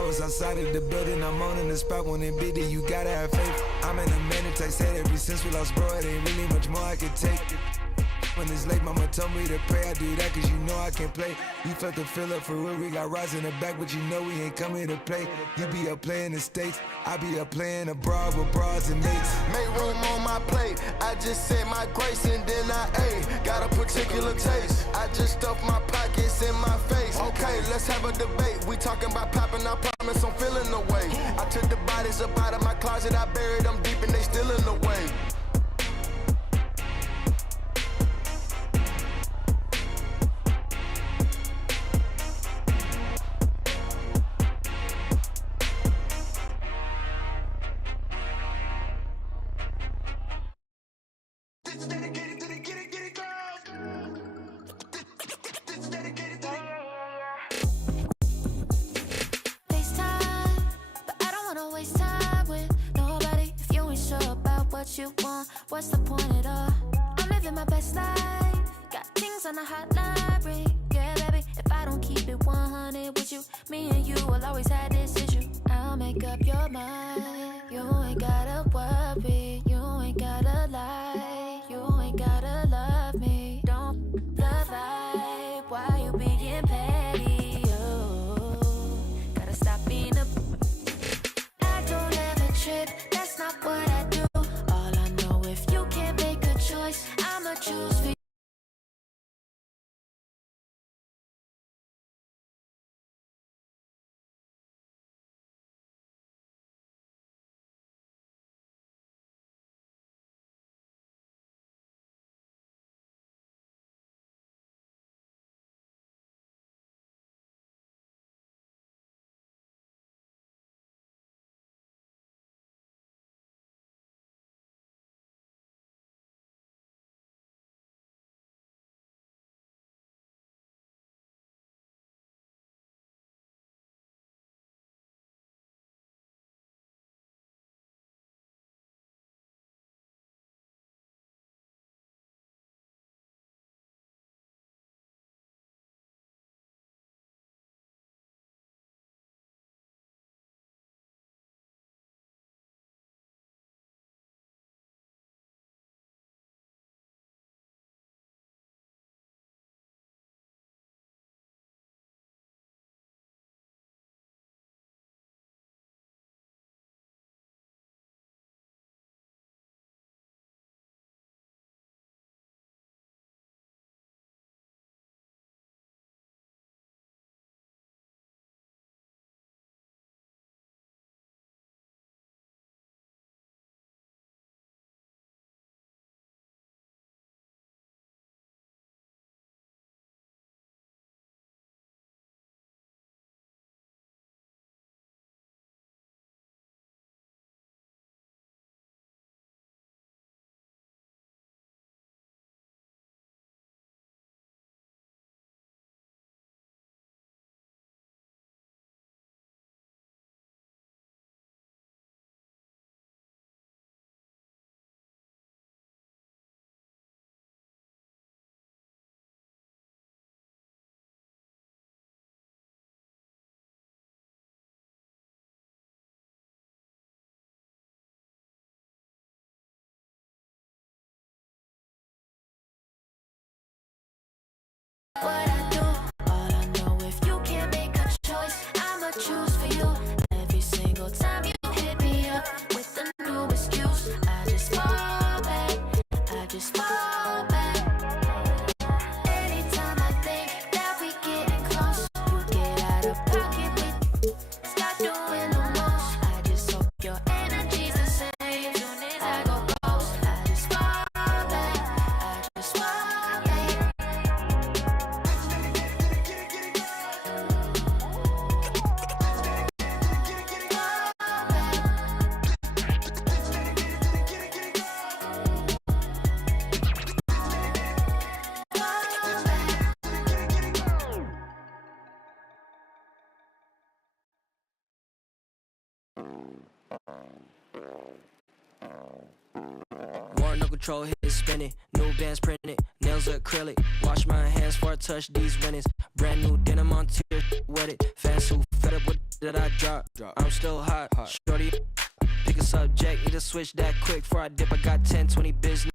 I was outside of the building, I'm on in the spot when it big, you gotta have faith. I'm in a mandate, said ever since we lost bro, it ain't really much more I can take. When it's late, mama told me to pray, I do that cause you know I can play. You felt the fill up for real, we got rise in the back, but you know we ain't coming to play. You be up playing the States, I be up playing abroad with bras and mates. Make room on my plate, I just said my grace and then I ate. Got a particular taste, I just stuffed my pockets in my face. Okay, let's have a debate, we talking about popping, I promise I'm feeling the way. I took the bodies up out of my closet, I buried them deep and they still in the way. You want, what's the point at all? I'm living my best life, got things on the hot library. Yeah, baby, if I don't keep it 100 with you, me and you will always have this issue. I'll make up your mind, you ain't gotta worry, you ain't gotta lie, you ain't gotta love me. Don't the vibe, why you being petty? Oh, gotta stop being a I don't ever trip, that's not what I do. If you can't make a choice, I'ma choose for you. What I do, all I know, if you can't make a choice, I'ma choose for you. Every single time you hit me up with a new excuse, I just fall back, I just fall back. Anytime I think that we getting close, you get out of pocket with, stop doing the most. I just hope your energy's the same, soon as I go close, I just fall back, I just fall back. More no control, hit it, spin it. New bands printed, nails acrylic. Wash my hands before I touch these winnings. Brand new denim on tier, wet it. Fans who fed up with that I drop. I'm still hot. Shorty, pick a subject. Need to switch that quick before I dip. I got 10, 20 business.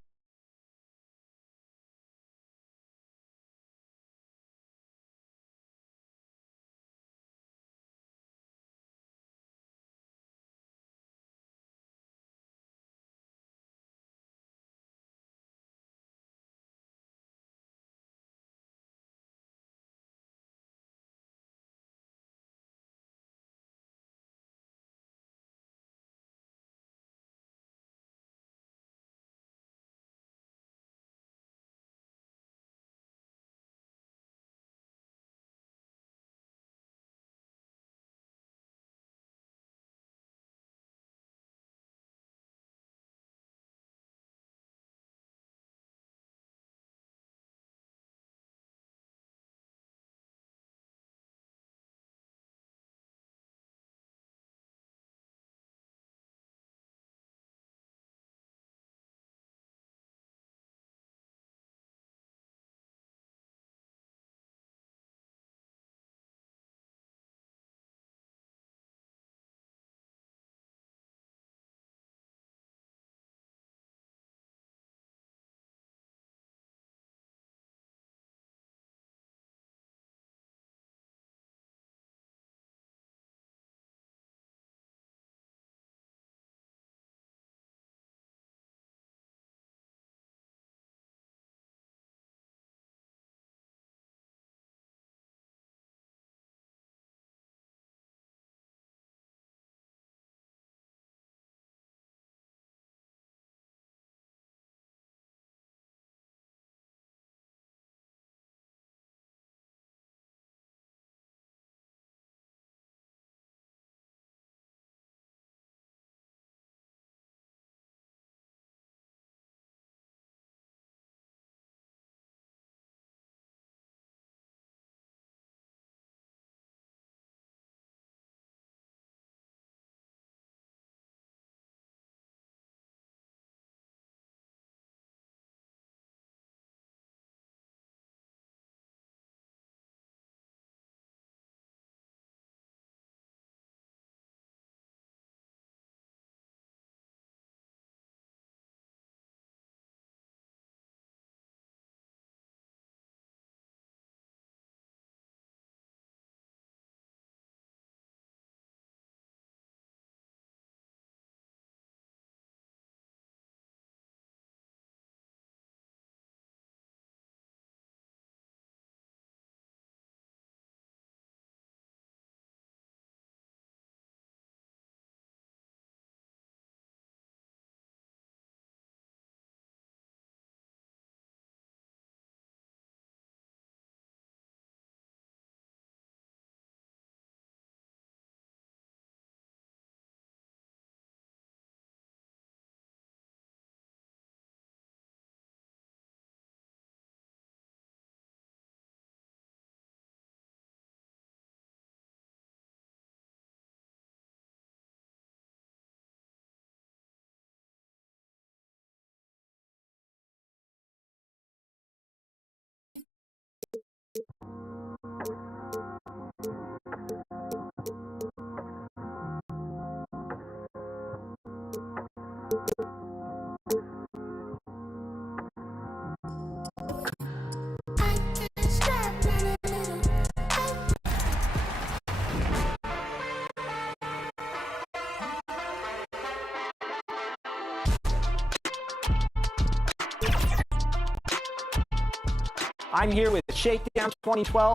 I'm here with Shakedown 2012,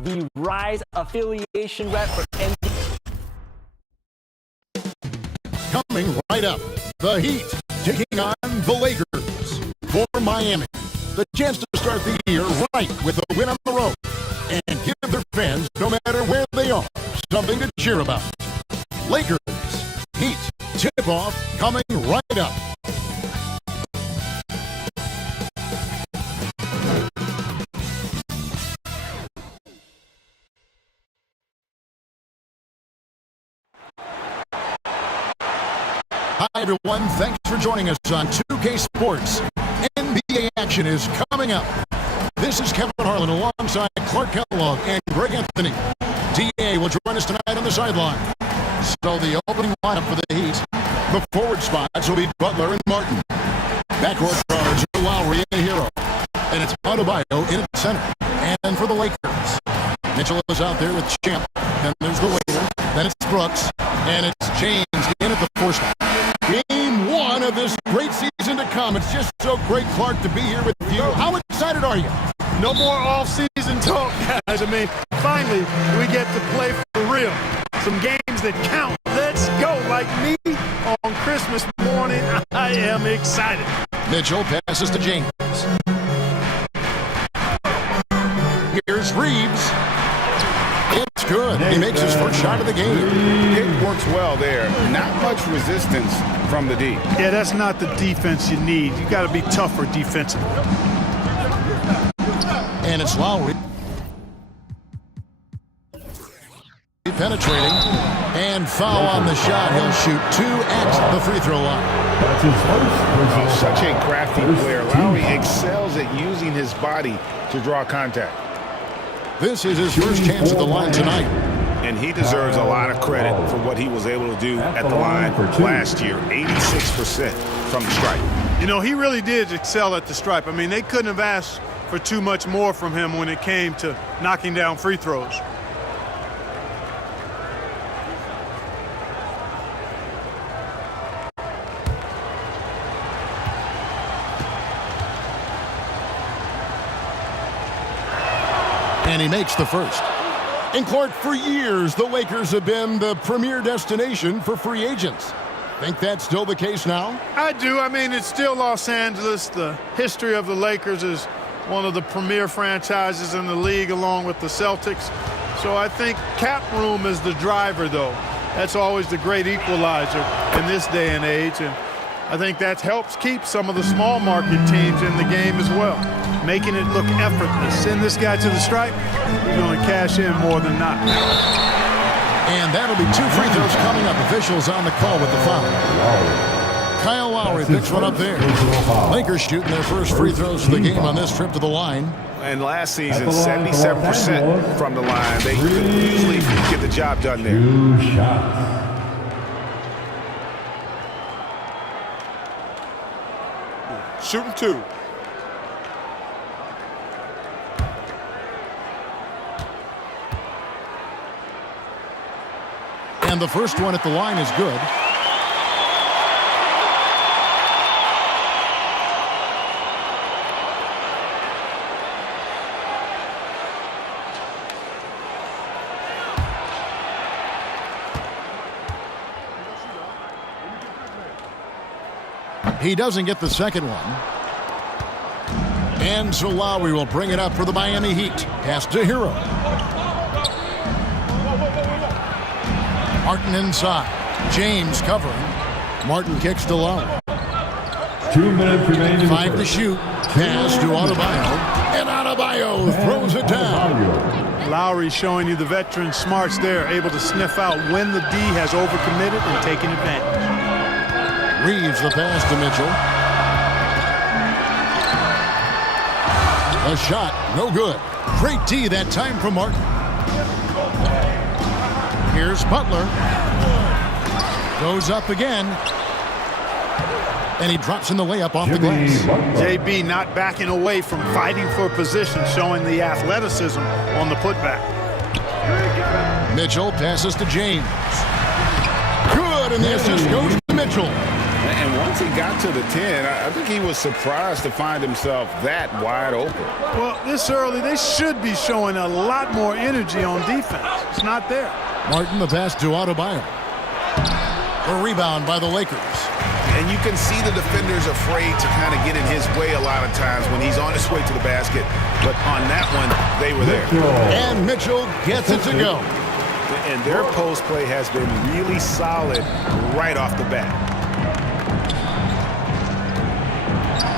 the Rise affiliation rep for NBA. Coming right up, the Heat taking on the Lakers for Miami. The chance to start the year right with a win on the road and give their fans, no matter where they are, something to cheer about. Lakers, Heat, tip-off coming right up. Hi, everyone. Thanks for joining us on 2K Sports. NBA action is coming up. This is Kevin Harlan alongside Clark Kellogg and Greg Anthony. DA will join us tonight on the sideline. So the opening lineup for the Heat, the forward spots will be Butler and Martin. Backcourt guards are Lowry and Hero. And it's Adebayo in at center. And for the Lakers, Mitchell is out there with Champ. Then there's the Waiter. Then it's Brooks. And it's James in at the 4 spot. Game 1 of this great season to come. It's just so great, Clark, to be here with you. How excited are you? No more off-season talk, guys. I mean, finally, we get to play for real. Some games that count. Let's go. Like me on Christmas morning, I am excited. Mitchell passes to James. Here's Reeves. It's good. He makes his first shot of the game. It works well there. Not much resistance from the D. Yeah, that's not the defense you need. You got to be tougher defensively. And it's Lowry. Penetrating. And foul on the shot. He'll shoot 2 at the free throw line. That's his first. Such a crafty player. Lowry excels at using his body to draw contact. This is his first chance at the line tonight. And he deserves a lot of credit for what he was able to do at the line last year. 86% from the stripe. You know, he really did excel at the stripe. I mean, they couldn't have asked for too much more from him when it came to knocking down free throws. And he makes the first. And Clark, for years, the Lakers have been the premier destination for free agents. Think that's still the case now? I do. I mean, it's still Los Angeles. The history of the Lakers is one of the premier franchises in the league along with the Celtics. So I think cap room is the driver, though. That's always the great equalizer in this day and age. And I think that helps keep some of the small market teams in the game as well, making it look effortless. Send this guy to the stripe, he's going to cash in more than not. And that'll be 2 free throws coming up. Officials on the call with the foul. Kyle Lowry picks one up there. Lakers shooting their first free throws for the game on this trip to the line. And last season, 77% from the line. They usually get the job done there. 2 shots. Shooting 2. And the first one at the line is good. He doesn't get the second one. And so Lowry will bring it up for the Miami Heat. Pass to Hero. Martin inside. James covering. Martin kicks to Lowry. 2 minutes remaining. 5 to shoot. Pass to Adebayo. And Adebayo throws it down. Lowry showing you the veteran smarts there, able to sniff out when the D has overcommitted and taken advantage. Reeves the pass to Mitchell. A shot, no good. Great D that time from Martin. Here's Butler. Goes up again. And he drops in the layup off the glass. JB not backing away from fighting for position, showing the athleticism on the putback. Mitchell passes to James. Good, and the assist goes to Mitchell. And once he got to the 10, I think he was surprised to find himself that wide open. Well, this early, they should be showing a lot more energy on defense. It's not there. Martin the pass to Adebayo. A rebound by the Lakers. And you can see the defenders afraid to kind of get in his way a lot of times when he's on his way to the basket. But on that one, they were there. And Mitchell gets it to go. And their post play has been really solid right off the bat.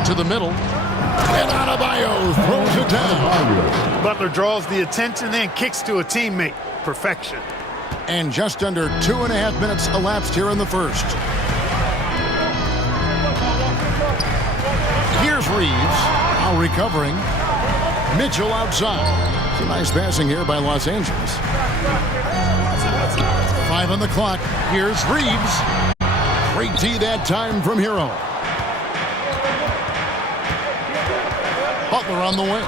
To the middle. And Adebayo throws it down. Butler draws the attention and kicks to a teammate. Perfection. And just under 2.5 minutes elapsed here in the first. Here's Reeves. Now recovering. Mitchell outside. Some nice passing here by Los Angeles. 5 on the clock. Here's Reeves. Great D that time from Hero. Butler on the wing.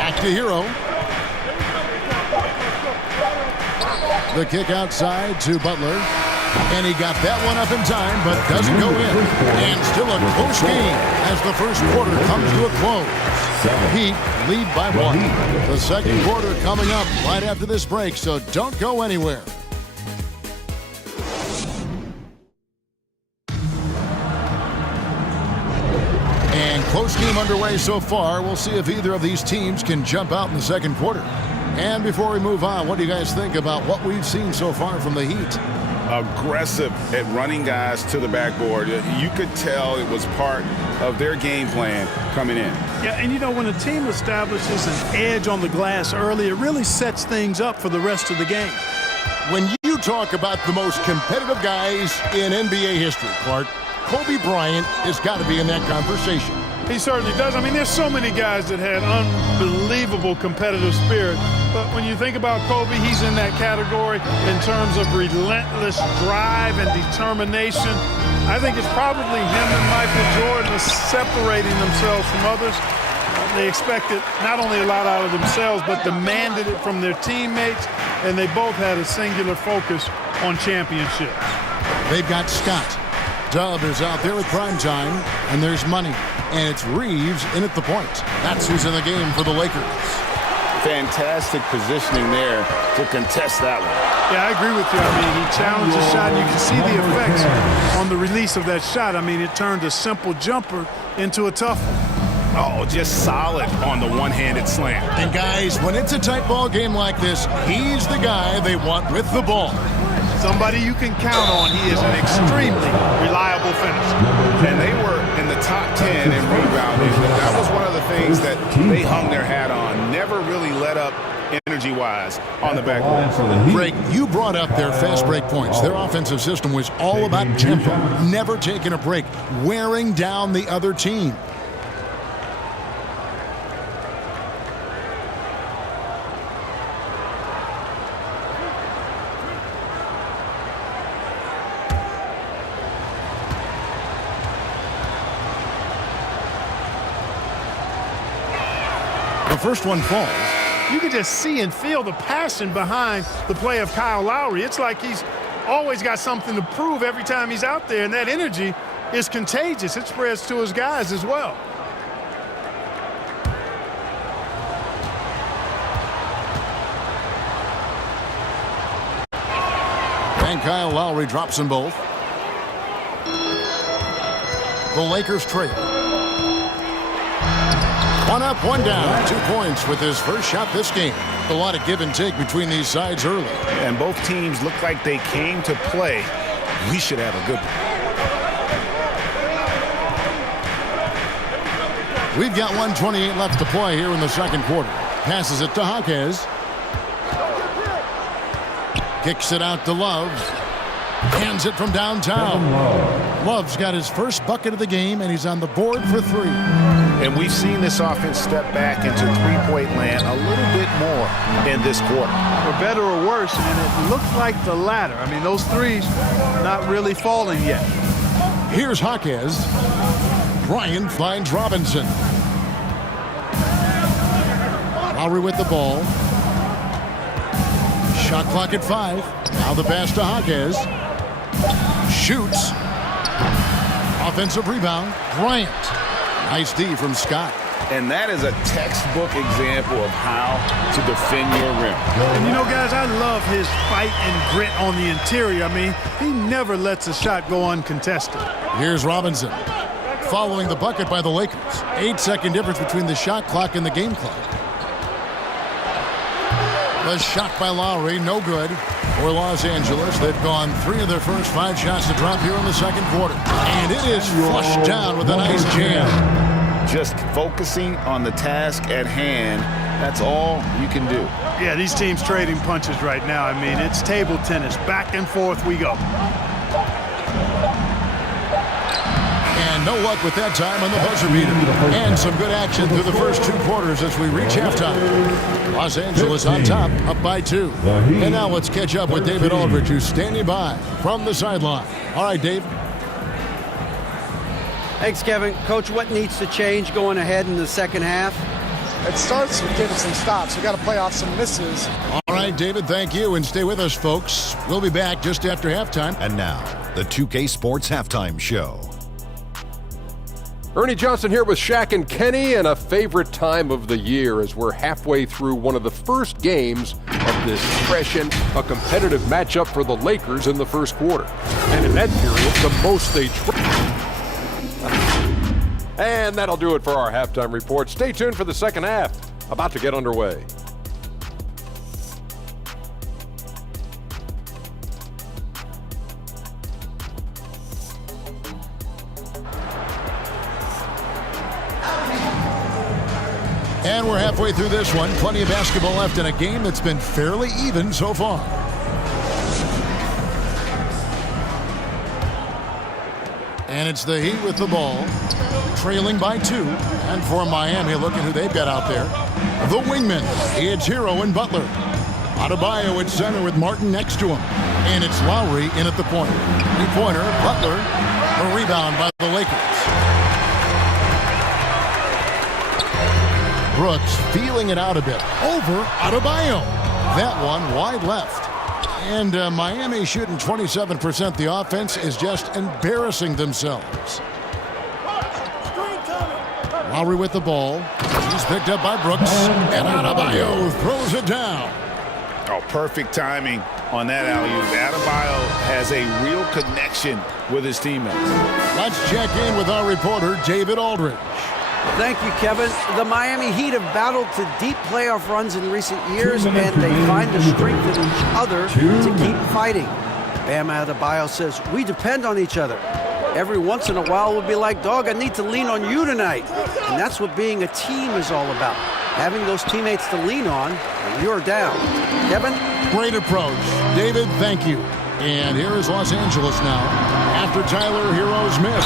Back to Hero. The kick outside to Butler. And he got that one up in time, but doesn't go in. And still a close game as the first quarter comes to a close. Heat lead by 1. The second quarter coming up right after this break, so don't go anywhere. And close game underway so far. We'll see if either of these teams can jump out in the second quarter. And before we move on, what do you guys think about what we've seen so far from the Heat? Aggressive at running guys to the backboard. You could tell it was part of their game plan coming in. Yeah, and you know, when a team establishes an edge on the glass early, it really sets things up for the rest of the game. When you talk about the most competitive guys in NBA history, Clark, Kobe Bryant has got to be in that conversation. He certainly does. I mean, there's so many guys that had unbelievable competitive spirit. But when you think about Kobe, he's in that category in terms of relentless drive and determination. I think it's probably him and Michael Jordan separating themselves from others. They expected not only a lot out of themselves, but demanded it from their teammates, and they both had a singular focus on championships. They've got Scott. Dub is out there with prime time, and there's money. And it's Reeves in at the point. That's who's in the game for the Lakers. Fantastic positioning there to contest that one. Yeah, I agree with you. I mean, he challenged the shot, and you can see the effects on the release of that shot. I mean, it turned a simple jumper into a tough one. Oh, just solid on the one-handed slam. And guys, when it's a tight ball game like this, he's the guy they want with the ball. Somebody you can count on. He is an extremely reliable finisher. And they were in the top 10 in rebounding. That was one of the things that they hung their hat on. Never really let up energy-wise on the backboard. Greg, you brought up their fast break points. Their offensive system was all about tempo, never taking a break, wearing down the other team. First one falls. You can just see and feel the passion behind the play of Kyle Lowry. It's like he's always got something to prove every time he's out there, and that energy is contagious. It spreads to his guys as well. And Kyle Lowry drops them both. The Lakers trail. One up, one down. 2 points with his first shot this game. A lot of give and take between these sides early. And both teams look like they came to play. We should have a good one. We've got 1:28 left to play here in the second quarter. Passes it to Jaquez. Kicks it out to Love. Hands it from downtown. Love's got his first bucket of the game, and he's on the board for 3. And we've seen this offense step back into three-point land a little bit more in this quarter. For better or worse, and it looks like the latter. I mean, those threes not really falling yet. Here's Jaquez. Bryant finds Robinson. Lowry with the ball. Shot clock at 5. Now the pass to Jaquez. Shoots. Offensive rebound. Bryant. Nice D from Scott. And that is a textbook example of how to defend your rim. And you know, guys, I love his fight and grit on the interior. I mean, he never lets a shot go uncontested. Here's Robinson. Following the bucket by the Lakers. 8-second difference between the shot clock and the game clock. The shot by Lowry, no good. For Los Angeles, they've gone 3 of their first 5 shots to drop here in the second quarter. And it is flushed down with a nice jam. Just focusing on the task at hand, that's all you can do. Yeah, these teams trading punches right now. I mean, it's table tennis. Back and forth we go. And And no luck with that time on the buzzer beater. And some good action through the first 2 quarters as we reach halftime. Los Angeles on top, up by 2. And now let's catch up with David Aldridge, who's standing by from the sideline. All right, Dave. Thanks, Kevin. Coach, what needs to change going ahead in the second half? It starts with getting some stops. We got to play off some misses. All right, David, thank you. And stay with us, folks. We'll be back just after halftime. And now, the 2K Sports Halftime Show. Ernie Johnson here with Shaq and Kenny, and a favorite time of the year as we're halfway through one of the first games of this session, a competitive matchup for the Lakers in the first quarter. And in that period, the most they And that'll do it for our halftime report. Stay tuned for the second half, about to get underway. And we're halfway through this one. Plenty of basketball left in a game that's been fairly even so far. And it's the Heat with the ball, trailing by 2. And for Miami, look at who they've got out there. The wingman, it's Hero and Butler. Adebayo at center with Martin next to him. And it's Lowry in at the point. 3-pointer, Butler, a rebound by the Lakers. Brooks feeling it out a bit. Over Adebayo. That one wide left. And Miami shooting 27%. The offense is just embarrassing themselves. Lowry with the ball. He's picked up by Brooks. And Adebayo throws it down. Oh, perfect timing on that alley-oop. Adebayo has a real connection with his teammates. Let's check in with our reporter, David Aldridge. Thank you, Kevin. The Miami Heat have battled to deep playoff runs in recent years, and they find the strength in each other to keep fighting. Bam Adebayo says, we depend on each other. Every once in a while, we'll be like, dog, I need to lean on you tonight. And that's what being a team is all about. Having those teammates to lean on when you're down. Kevin? Great approach. David, thank you. And here is Los Angeles now. After Tyler Hero's miss.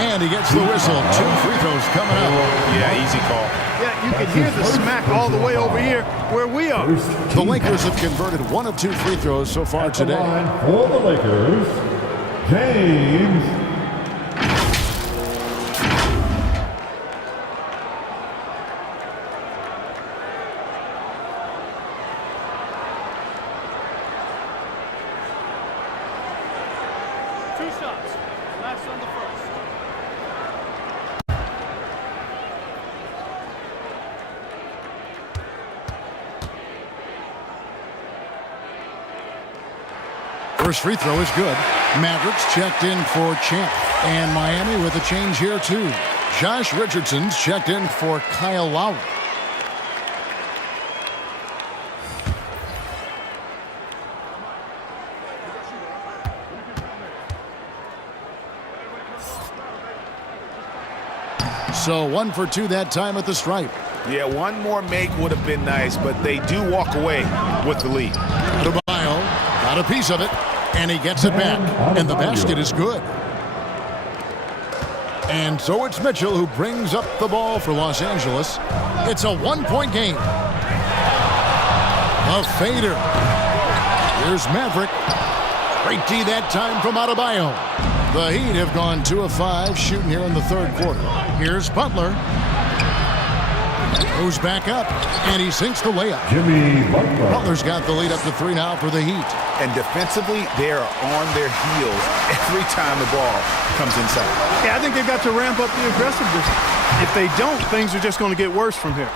And he gets the whistle. 2 free throws coming up. Yeah, easy call. Yeah, you can hear the smack all the way over here where we are. The Lakers have converted 1 of 2 free throws so far today. For the Lakers, James. First free throw is good. Mavericks checked in for Champ. And Miami with a change here too. Josh Richardson's checked in for Kyle Lowry. So 1 for 2 that time at the stripe. Yeah, one more make would have been nice, but they do walk away with the lead. Adebayo got a piece of it, and he gets it back, and the basket is good. And so it's Mitchell who brings up the ball for Los Angeles. It's a 1-point game. A fader. Here's Maverick. Great D that time from Adebayo. The Heat have gone 2 of 5 shooting here in the third quarter. Here's Butler. Goes back up, and he sinks the layup. Jimmy Butler. Butler's got the lead up to 3 now for the Heat. And defensively, they are on their heels every time the ball comes inside. Yeah, I think they've got to ramp up the aggressiveness. If they don't, things are just going to get worse from here.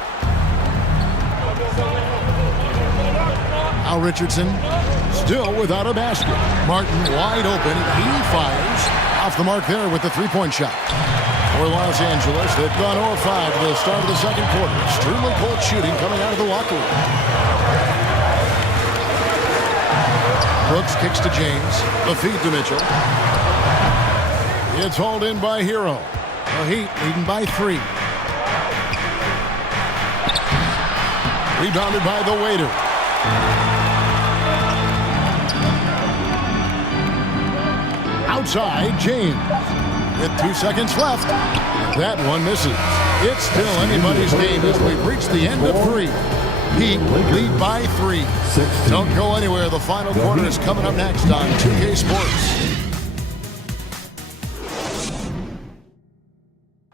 Al Richardson still without a basket. Martin wide open. He fires off the mark there with the 3-point shot. For Los Angeles, they've gone 0 of 5 to the start of the second quarter. Extremely cold shooting coming out of the locker room. Brooks kicks to James. The feed to Mitchell. It's hauled in by Hero. The Heat leading by 3. Rebounded by the waiter. Outside, James. with 2 seconds left. That one misses. It's still anybody's game as we reach the end of 3. Heat lead by 3. Don't go anywhere. The final quarter is coming up next on 2K Sports.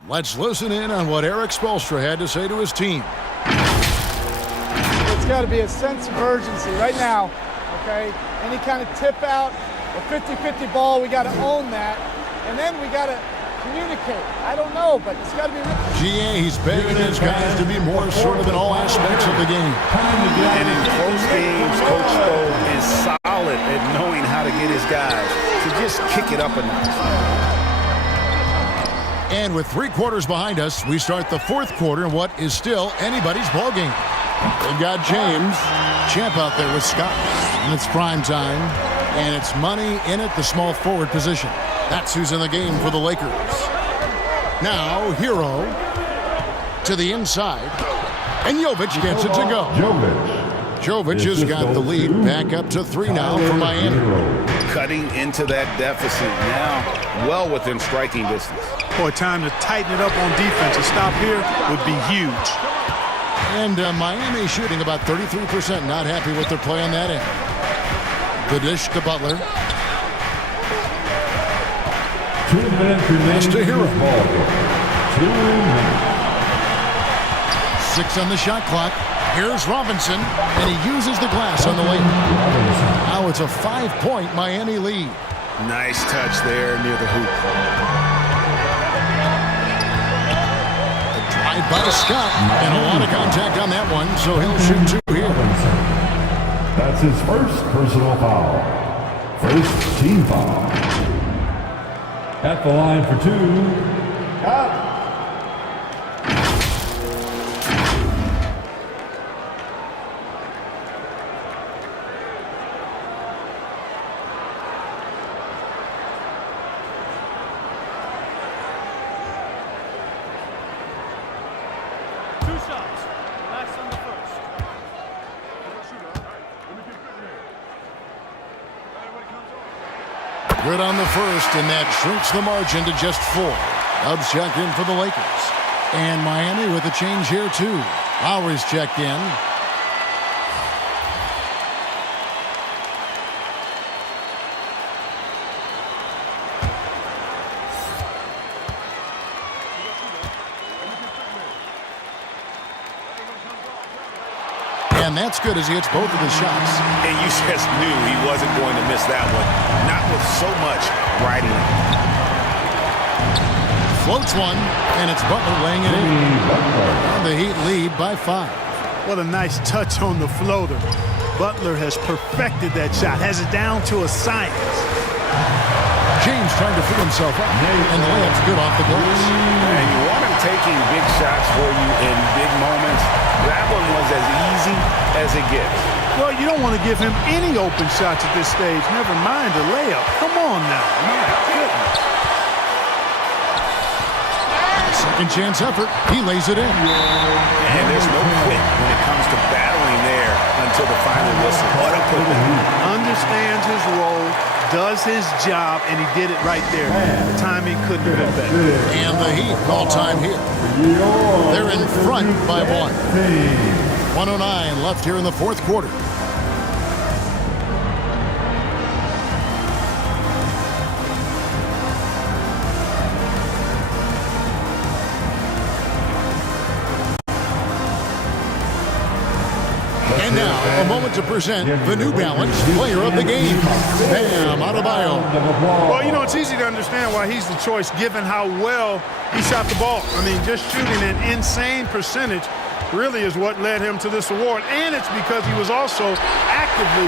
Let's listen in on what Eric Spoelstra had to say to his team. It's got to be a sense of urgency right now, okay? Any kind of tip out or 50-50 ball, we got to own that. And then we got to communicate. I don't know, but it's got to be... GA, he's begging his guys to be more assertive in all aspects of the game. And in close games, Coach Spo is solid at knowing how to get his guys to just kick it up a notch. And with 3 quarters behind us, we start the 4th quarter in what is still anybody's ball game. They've got James, Champ out there with Scott, and it's prime time, and it's money in at the small forward position. That's who's in the game for the Lakers. Now, Hero to the inside, and Jovic gets it to go. Jovic has got the lead back up to 3 now for Miami. Cutting into that deficit now, well within striking distance. Boy, time to tighten it up on defense. A stop here would be huge. And Miami shooting about 33%. Not happy with their play on that end. The dish to Butler. 2 minutes remaining. To Hero. 2 minutes. 6 on the shot clock. Here's Robinson, and he uses the glass on the lane. Now it's a 5-point Miami lead. Nice touch there near the hoop. A drive by Scott, and a lot of contact on that one, so he'll shoot 2 here. That's his first personal foul. First team foul. At the line for 2. Got. Good on the first, and that shrinks the margin to just 4. Dubs checked in for the Lakers. And Miami with a change here, too. Lowry's checked in. And that's good as he hits both of his shots. And you just knew he wasn't going to miss that one. Not with so much riding. Floats one, and it's Butler laying it in. And the Heat lead by 5. What a nice touch on the floater. Butler has perfected that shot, has it down to a science. James trying to free himself up, and the layup's good off the glass. And you want him taking big shots for you in big moments. That one was as easy as it gets. Well, you don't want to give him any open shots at this stage. Never mind a layup. Come on now. My goodness. Second chance effort. He lays it in. And there's no quit when it comes to battling there until the final whistle. What a putback. Understands his role, does his job, and he did it right there. The timing couldn't have been better. And the Heat call time here. They're in front by 1. 1:09 left here in the 4th quarter. And now, a moment to present the New Balance Player of the Game, Bam Adebayo. Well, you know, it's easy to understand why he's the choice given how well he shot the ball. I mean, just shooting an insane percentage really is what led him to this award. And it's because he was also actively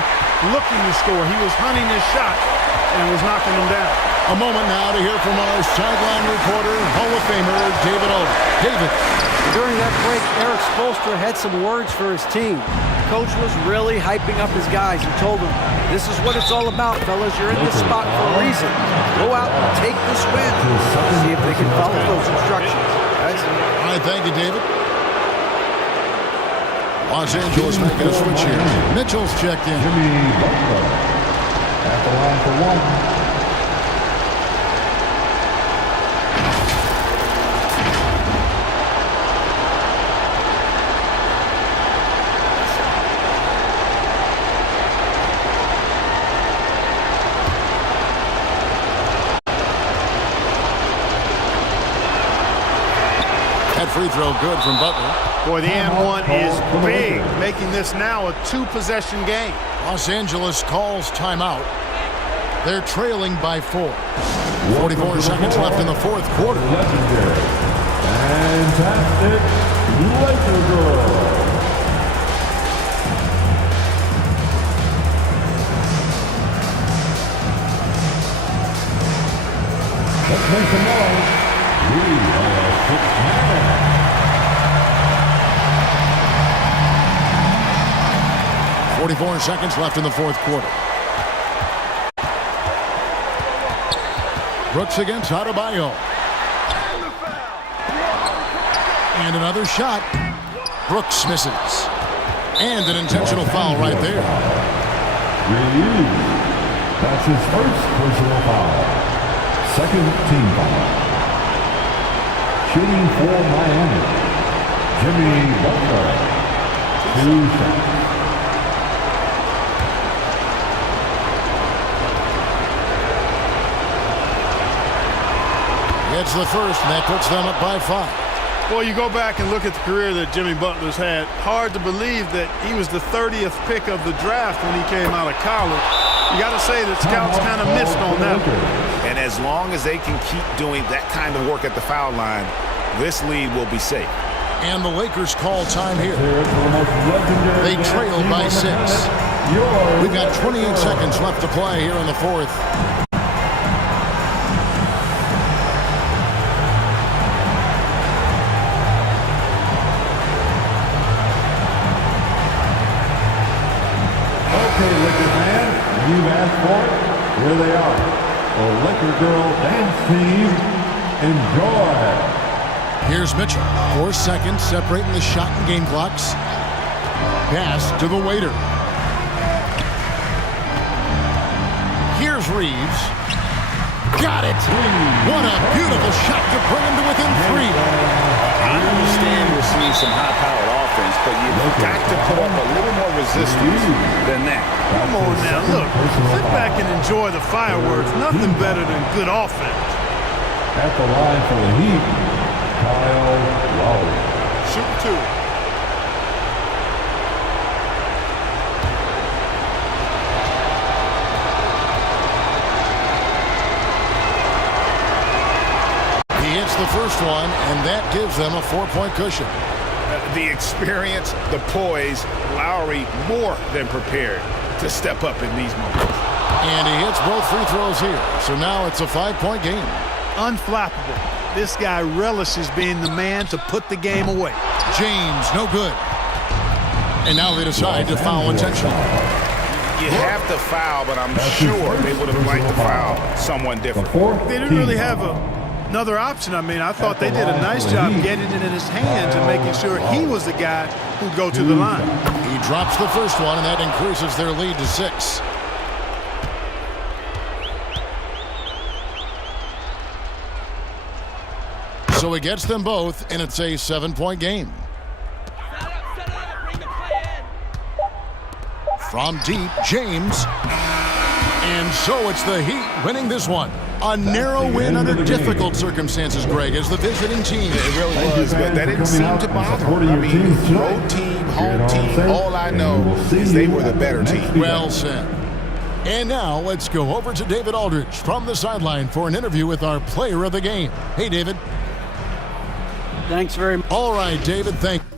looking to score. He was hunting his shot and was knocking them down. A moment now to hear from our sideline reporter, Hall of Famer David O. David. During that break, Eric Spoelstra had some words for his team. Coach was really hyping up his guys. He told them, this is what it's all about, fellas. You're in this spot for a reason. Go out and take this win. See if they can follow those instructions. All right, thank you, David. Los Angeles making a switch here. Mitchell's checked in. Jimmy Butler at the line for 1. free throw good from Butler. Boy, the and one is big, making this now a 2-possession game. Los Angeles calls timeout. They're trailing by 4. 44 seconds left in the fourth quarter. Legendary. Fantastic Laker girl. Let's make some noise. We are 6 44 seconds left in the fourth quarter. Brooks against Adebayo. And another shot. Brooks misses. And an intentional foul right there. That's his first personal foul. Second team foul. Shooting for Miami, Jimmy Butler. 2 shots. It's the first, and that puts them up by 5. Well, you go back and look at the career that Jimmy Butler's had. Hard to believe that he was the 30th pick of the draft when he came out of college. You got to say that scouts kind of missed on that one. And as long as they can keep doing that kind of work at the foul line, this lead will be safe. And the Lakers call time here. They trail by 6. We've got 28 seconds left to play here in the fourth. You've asked for it. Here they are. The Laker Girl Dance Team. Enjoy. Here's Mitchell. 4 seconds separating the shot and game clocks. Pass to the waiter. Here's Reeves. Got it. What a beautiful shot to bring him to within 3. I understand we're seeing some high-powered offense, but you've got to put up a little more resistance than that. Come on now, look. Sit back and enjoy the fireworks. Nothing better than good offense. At the line for the Heat, Kyle Lowry. Shoot 2. The first one, and that gives them a 4-point cushion. The experience, the poise, Lowry more than prepared to step up in these moments. And he hits both free throws here, so now it's a 5-point game. Unflappable. This guy relishes being the man to put the game away. James, no good. And now they decide to foul intentionally. You have to foul, but I'm sure they would have liked to foul someone different. They didn't really have another option. I mean, I thought they did a nice job getting it in his hands and making sure he was the guy who'd go to the line. He drops the first one, and that increases their lead to 6. So he gets them both, and it's a 7-point game. From deep, James. And so it's the Heat winning this one. A narrow win under difficult circumstances, Greg, as the visiting team. It really was, but that didn't seem to bother them. I mean, road team, home team, all I know is they were the better team. Well said. And now let's go over to David Aldridge from the sideline for an interview with our player of the game. Hey, David. Thanks very much. All right, David, thank you.